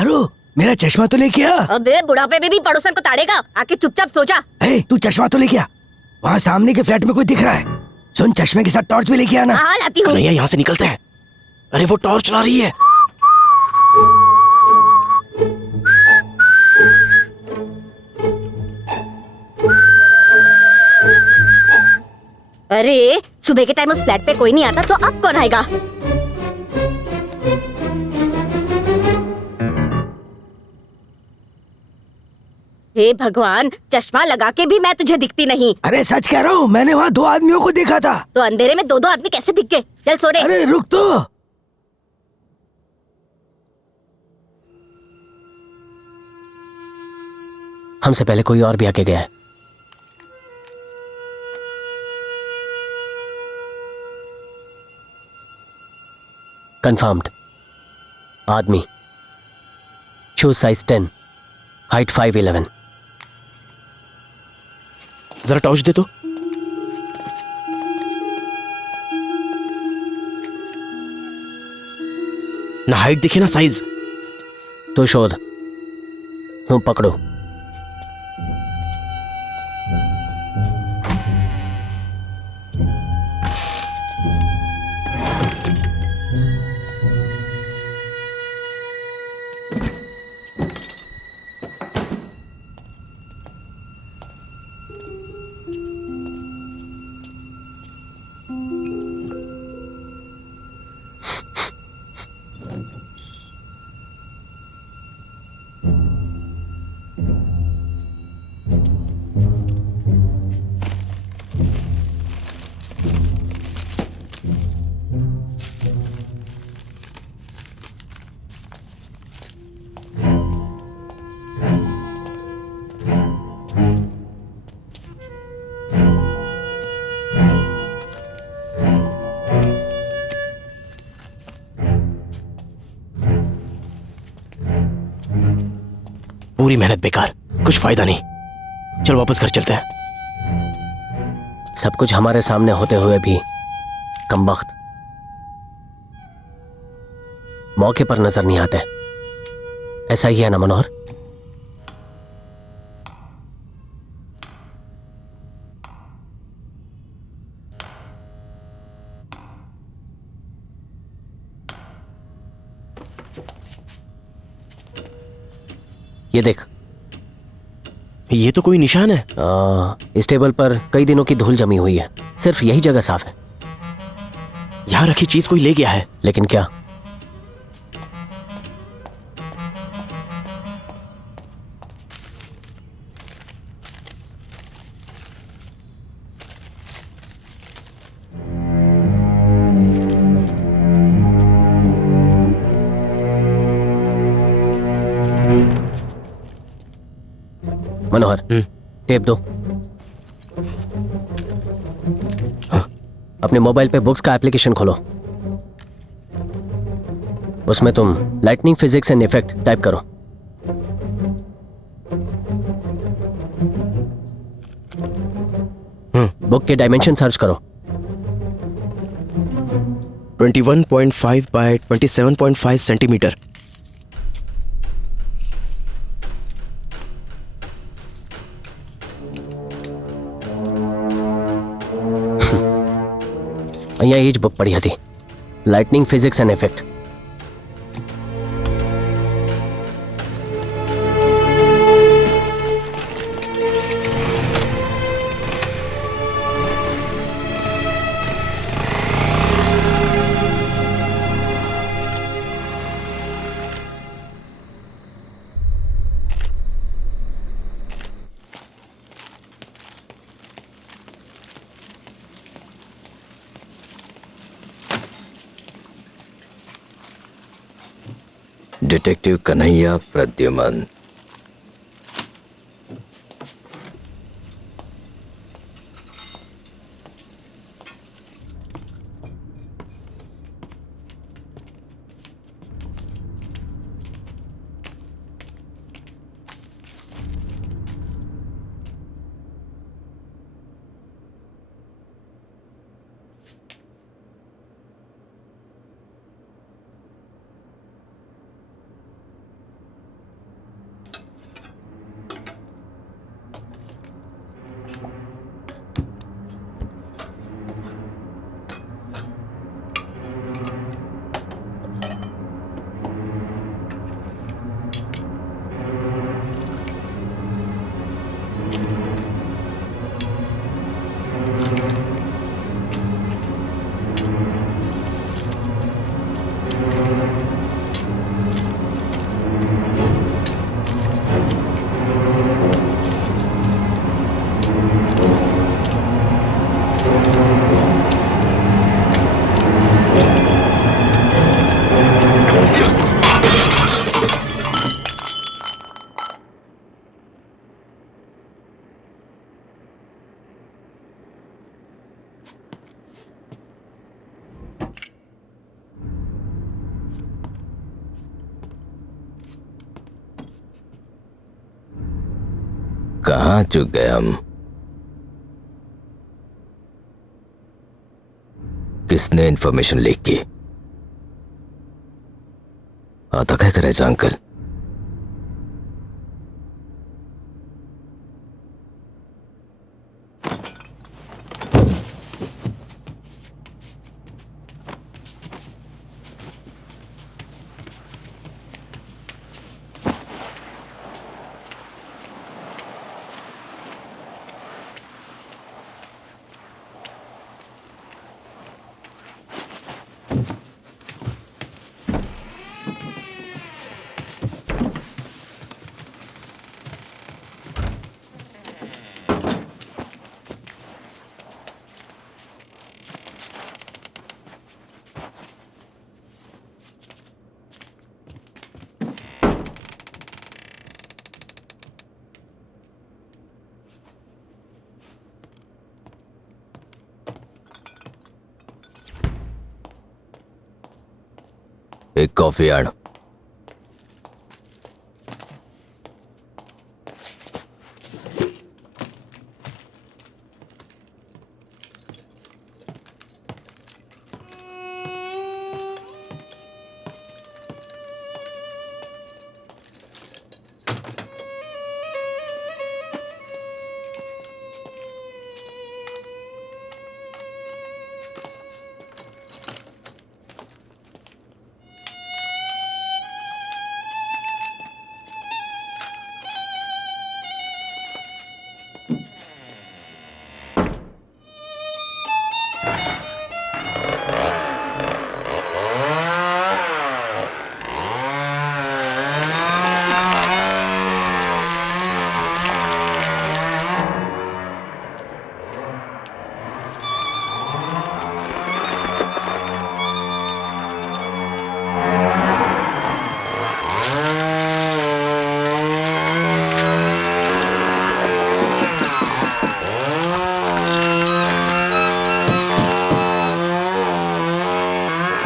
पारो, मेरा चश्मा तो लेके आ। अबे बुढ़ापे में भी पड़ोसन को ताड़ेगा, आके चुपचाप सो जा। तू चश्मा तो लेके आ, वहाँ सामने के फ्लैट में कोई दिख रहा है। सुन, चश्मे के साथ टॉर्च भी लेके आना। हाँ लाती हूँ। कन्हैया यहाँ से निकलते हैं। अरे वो टॉर्च चला रही है। अरे सुबह के टाइम उस फ्लैट पे कोई नहीं आता तो अब कौन आएगा? हे भगवान, चश्मा लगा के भी मैं तुझे दिखती नहीं। अरे सच कह रहा हूँ, मैंने वहाँ 2 आदमियों को देखा था। तो अंधेरे में 2 आदमी कैसे दिख गए? चल सो रे। अरे रुक तो। हमसे पहले कोई और भी आके गया है। कंफर्म्ड। आदमी, शूज साइज 10, हाइट 5'11". जरा टॉर्च दे तो। ना हाइट दिखे ना साइज। तो शोध, तुम पकड़ो। पूरी मेहनत बेकार, कुछ फायदा नहीं। चल वापस घर चलते हैं। सब कुछ हमारे सामने होते हुए भी कमबख्त मौके पर नजर नहीं आते। ऐसा ही है ना मनोहर? ये देख, ये तो कोई निशान है। इस टेबल पर कई दिनों की धूल जमी हुई है। सिर्फ यही जगह साफ है। यहां रखी चीज कोई ले गया है। लेकिन क्या? मनोहर, टेप दो। हाँ। अपने मोबाइल पे बुक्स का एप्लीकेशन खोलो। उसमें तुम lightning physics and effect type करो। बुक के डायमेंशन सर्च करो। 21.5 बाय 27.5 सेंटीमीटर। અહીંયા એ જ બુક પડી હતી, lightning physics and effect. Detective Kanhaiya Pradyuman. कहाँ चुक गए हम? किसने इंफॉर्मेशन लीक की? आता क्या करे अंकल? एक कॉफी आण।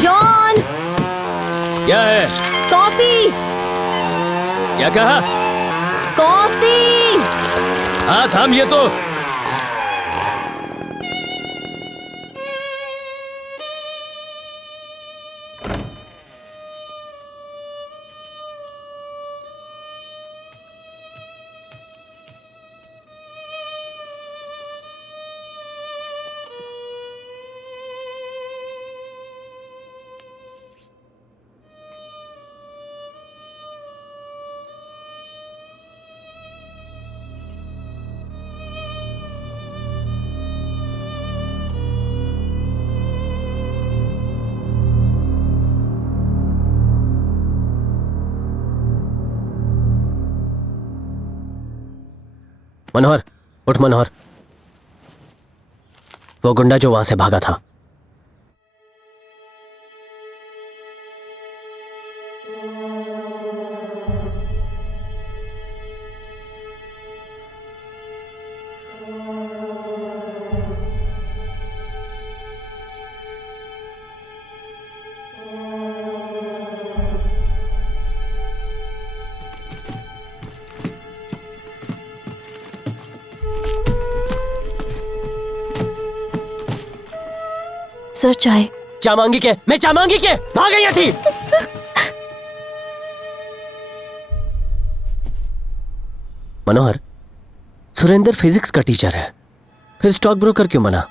जॉन, क्या है? कॉफी। क्या कहा? कॉफी। हाँ थाम ये तो। मनोहर, उठ मनोहर। वो गुंडा जो वहां से भागा था। सर चाय। चा मांगी के? मैं चा मांगी के भाग गई थी। मनोहर, सुरेंद्र फिजिक्स का टीचर है, फिर स्टॉक ब्रोकर क्यों बना?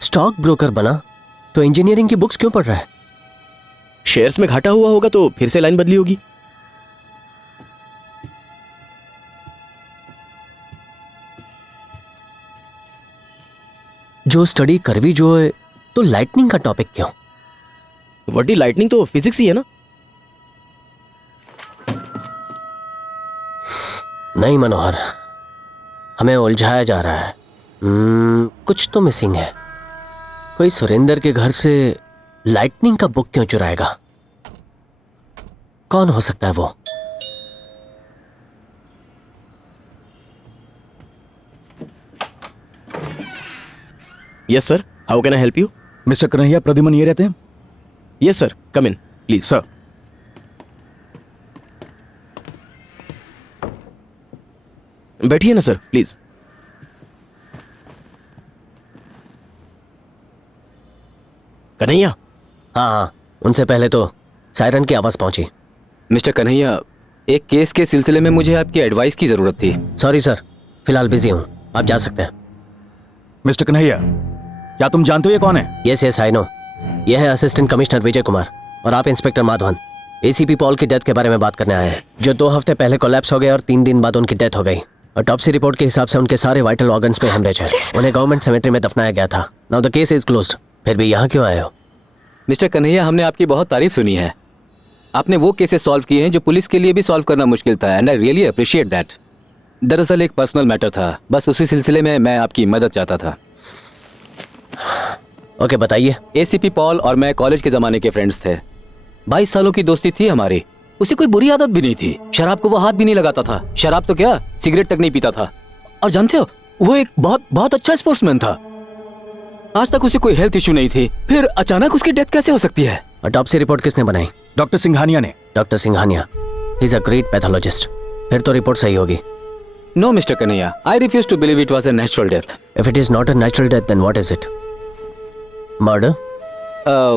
स्टॉक ब्रोकर बना तो इंजीनियरिंग की बुक्स क्यों पढ़ रहा है? शेयर्स में घाटा हुआ होगा तो फिर से लाइन बदली होगी। जो स्टडी करवी जो है तो लाइटनिंग का टॉपिक क्यों? वटी लाइटनिंग तो फिजिक्स ही है ना। नहीं मनोहर, हमें उलझाया जा रहा है। कुछ तो मिसिंग है। कोई सुरेंद्र के घर से लाइटनिंग का बुक क्यों चुराएगा? कौन हो सकता है वो? Yes sir, how can I help you? Mister Kanhaiya Pradyuman ये रहते हैं? Yes sir, come in please. बैठिए ना सर, प्लीज। कन्हैया। हाँ हाँ, उनसे पहले तो सायरन की आवाज पहुंची। मिस्टर कन्हैया, एक केस के सिलसिले में मुझे आपकी एडवाइस की जरूरत थी। सॉरी सर, फिलहाल बिजी हूँ, आप जा सकते हैं। मिस्टर कन्हैया, क्या तुम जानते हो ये कौन है? यस यस आई नो, यह है असिस्टेंट कमिश्नर विजय कुमार और आप इंस्पेक्टर माधवन। एसीपी पॉल की डेथ के बारे में बात करने आए हैं, जो 2 हफ्ते पहले कोलैप्स हो गए और 3 दिन बाद उनकी डेथ हो गई। ऑटोप्सी रिपोर्ट के हिसाब से उनके सारे वाइटल ऑर्गन्स में हेमरेज है। उन्हें गवर्नमेंट सेमेट्री में दफनाया गया था। Now the case is closed. फिर भी यहाँ क्यों आए हो? मिस्टर कन्हैया, हमने आपकी बहुत तारीफ सुनी है। आपने वो केसेस सॉल्व किए हैं जो पुलिस के लिए भी सॉल्व करना मुश्किल था, and I really appreciate that. दरअसल एक पर्सनल मैटर था, बस उसी सिलसिले में मैं आपकी मदद चाहता था। ओके बताइए। एसीपी पॉल और मैं कॉलेज के ज़माने के फ्रेंड्स थे। 22 सालों की दोस्ती थी हमारी। उसे कोई बुरी आदत भी नहीं थी, शराब को वो हाथ भी नहीं लगाता था। शराब तो क्या, सिगरेट तक नहीं पीता था। और जानते हो, वो एक बहुत बहुत अच्छा स्पोर्ट्समैन था। आज तक उसे कोई हेल्थ इशू नहीं थी, फिर अचानक उसकी डेथ कैसे हो सकती है? ऑटोप्सी रिपोर्ट किसने बनाई? डॉक्टर सिंघानिया ने। Doctor Singhania, he is a great pathologist. फिर तो रिपोर्ट सही होगी। No mister Kanhaiya, I refuse to believe it was a natural death. If it is not a natural death then what is it? Murder?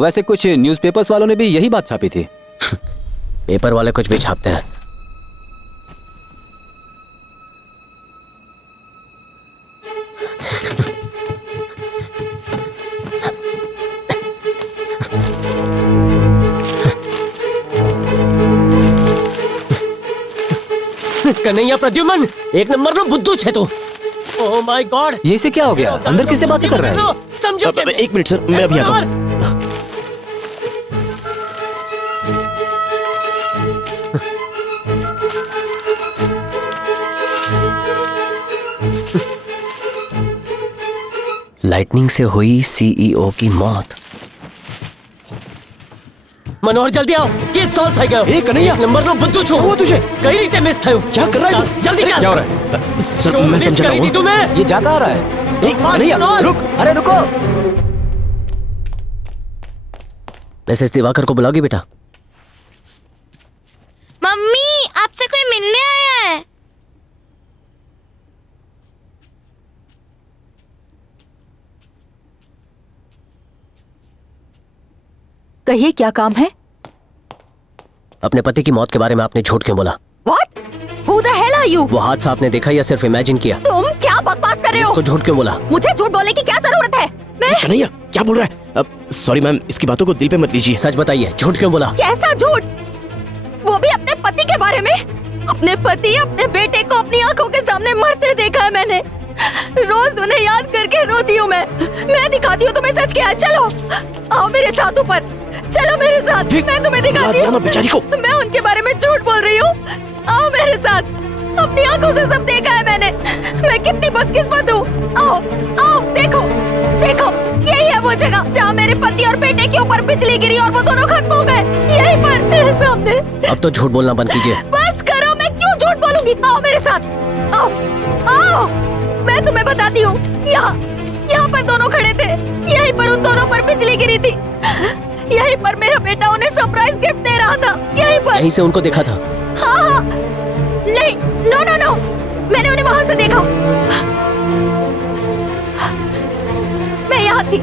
वैसे कुछ newspapers वालों ने भी यही बात छापी थी। पेपर वाले कुछ भी छापते हैं। कन्हैया प्रद्युमन, एक नंबर में बुद्धू छे तू। ओह माय गॉड, ये से क्या हो गया? अंदर किससे बातें कर रहा है? समझो। एक मिनट सर, मैं अभी आता हूँ। लाइटनिंग से हुई सीईओ की मौत। मनोहर जल्दी आओ, केस सॉल्व થઈ ગયો। ए कन्हैया, नंबर नो बुद्धू छो। हुआ तुझे? कई रीते मिस થયું। क्या कर रहा है तू? जल्दी चल। क्या हो रहा है? सर मैं समझा करी थी हूँ। तुम्हें। ये जा कहाँ रहा है? ए, कन्हैया रुक। अरे रुको। मिसेस दिवाकर को बुलाओगी बेटा? मम्मी, आपसे कोई मिलने आया है। कहिए क्या काम है? अपने पति की मौत के बारे में आपने झूठ क्यों बोला? What? Who the hell are you? वो हादसा आपने देखा या सिर्फ इमेजिन किया? तुम क्या बकवास कर रहे हो? उसको झूठ क्यों बोला? मुझे झूठ बोलने की क्या जरूरत है? मैं कन्हैया क्या बोल रहा है? सॉरी मैम, इसकी बातों को दिल पे मत लीजिए। सच बताइए, झूठ क्यों बोला? कैसा झूठ? वो भी अपने पति के बारे में? अपने पति, अपने बेटे को अपनी आंखों के सामने मरते देखा है मैंने। रोज उन्हें याद करके रोती हूँ मैं दिखाती हूँ तुम्हें सच क्या है। चलो आओ मेरे साथ ऊपर, चलो मेरे साथ, मैं तुम्हें दिखाती हूँ। बेचारी को। मैं उनके बारे में झूठ बोल रही हूँ। आओ मेरे साथ, अपनी आंखों से सब देखा है मैंने। मैं कितनी बदकिस्मत हूँ। आओ आओ, देखो देखो, यही है वो जगह जहाँ मेरे पति और बेटे के ऊपर बिजली गिरी और वो दोनों खत्म हो गए। यहीं पर मेरे सामने। अब तो झूठ बोलना बंद कीजिए। बस करो, मैं क्यों झूठ बोलूंगी? आओ मेरे साथ, आओ आओ, मैं तुम्हें बताती हूँ। यहाँ पर दोनों खड़े थे, यहीं पर उन दोनों पर बिजली गिरी थी। यहीं पर मेरा बेटा उन्हें सरप्राइज गिफ्ट दे रहा था। यहीं पर। यहीं से उनको देखा था? हाँ, नहीं, नो, मैंने उन्हें वहां से देखा। मैं यहाँ थी,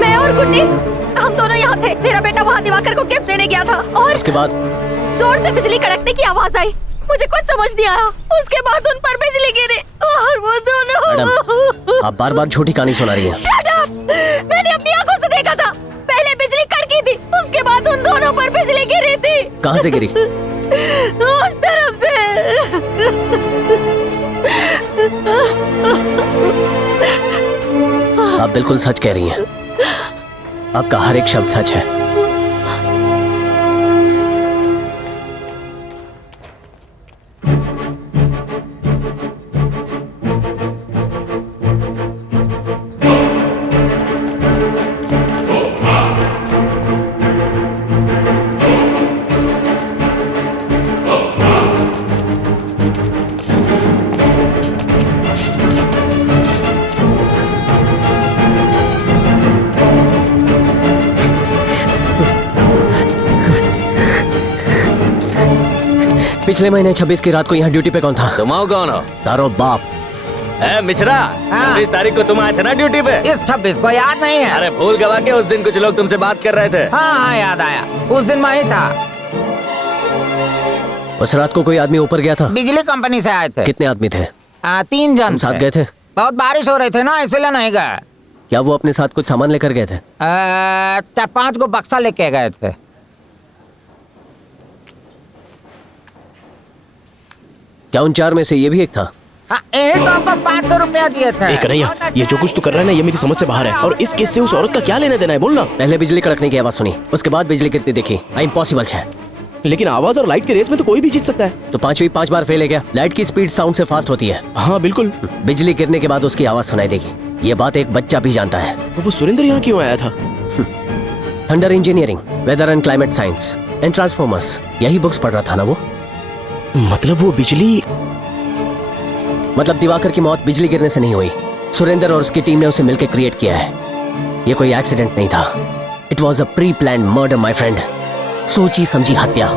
मैं और गुड्डी, हम दोनों यहाँ थे। मेरा बेटा वहाँ दिवाकर को गिफ्ट देने गया था और उसके बाद जोर से बिजली कड़कने की आवाज आई। मुझे कुछ समझ नहीं आया। उसके बाद उन पर बिजली गिरी और वो दोनों। मैडम, आप बार-बार झूठी कहानी सुना रही हैं। Shut up! मैंने अपनी आंखों से देखा था। पहले बिजली कड़की थी, उसके बाद उन दोनों पर बिजली गिरी थी। कहाँ से गिरी? उस तरफ से। आप बिल्कुल सच कह रही हैं। आपका हर एक शब्द सच है। पिछले महीने 26 की रात को यहाँ ड्यूटी पे कौन था? तुम आओ कौन हो? तारो बाप। ए मिश्रा, 26 तारीख को तुम आए थे ना ड्यूटी पे? इस 26 को याद नहीं है। अरे भूल गवा के उस दिन कुछ लोग तुमसे बात कर रहे थे। हाँ याद आया, उस दिन मैं ही था। उस रात को कोई आदमी ऊपर गया था? बिजली कंपनी से आए थे। कितने आदमी थे? 3 जन साथ गए थे? बहुत बारिश हो रही थी ना, इसलिए नहीं गए। क्या वो अपने साथ कुछ सामान लेकर गए थे? 4-5 को बक्सा लेके गए थे। क्या उन 4 में से ये भी एक था? यही तो आपको 500 रुपया दिए थे। कन्हैया, ये जो कुछ तू कर रहा है ना, ये मेरी समझ से बाहर है। और इस केस से उस औरत का क्या लेना देना है, बोलना। पहले बिजली कड़कने की आवाज सुनी, उसके बाद बिजली गिरती देखी। इम्पॉसिबल है। लेकिन आवाज और लाइट की रेस में तो कोई भी जीत सकता है। तो 5 बार फेल है क्या? लाइट की स्पीड साउंड से फास्ट होती है। हाँ बिल्कुल। बिजली गिरने के बाद उसकी आवाज सुनाई देगी। ये बात एक बच्चा भी जानता है। तो वो सुरेंद्र यहाँ क्यों आया था? Thunder engineering, weather and climate science and transformers, यही बुक्स पढ़ रहा था ना वो। मतलब वो बिजली, मतलब दिवाकर की मौत बिजली गिरने से नहीं हुई। सुरेंद्र और उसकी टीम ने उसे मिलकर क्रिएट किया है। ये कोई एक्सीडेंट नहीं था। It was a pre planned murder my friend. सोची समझी हत्या।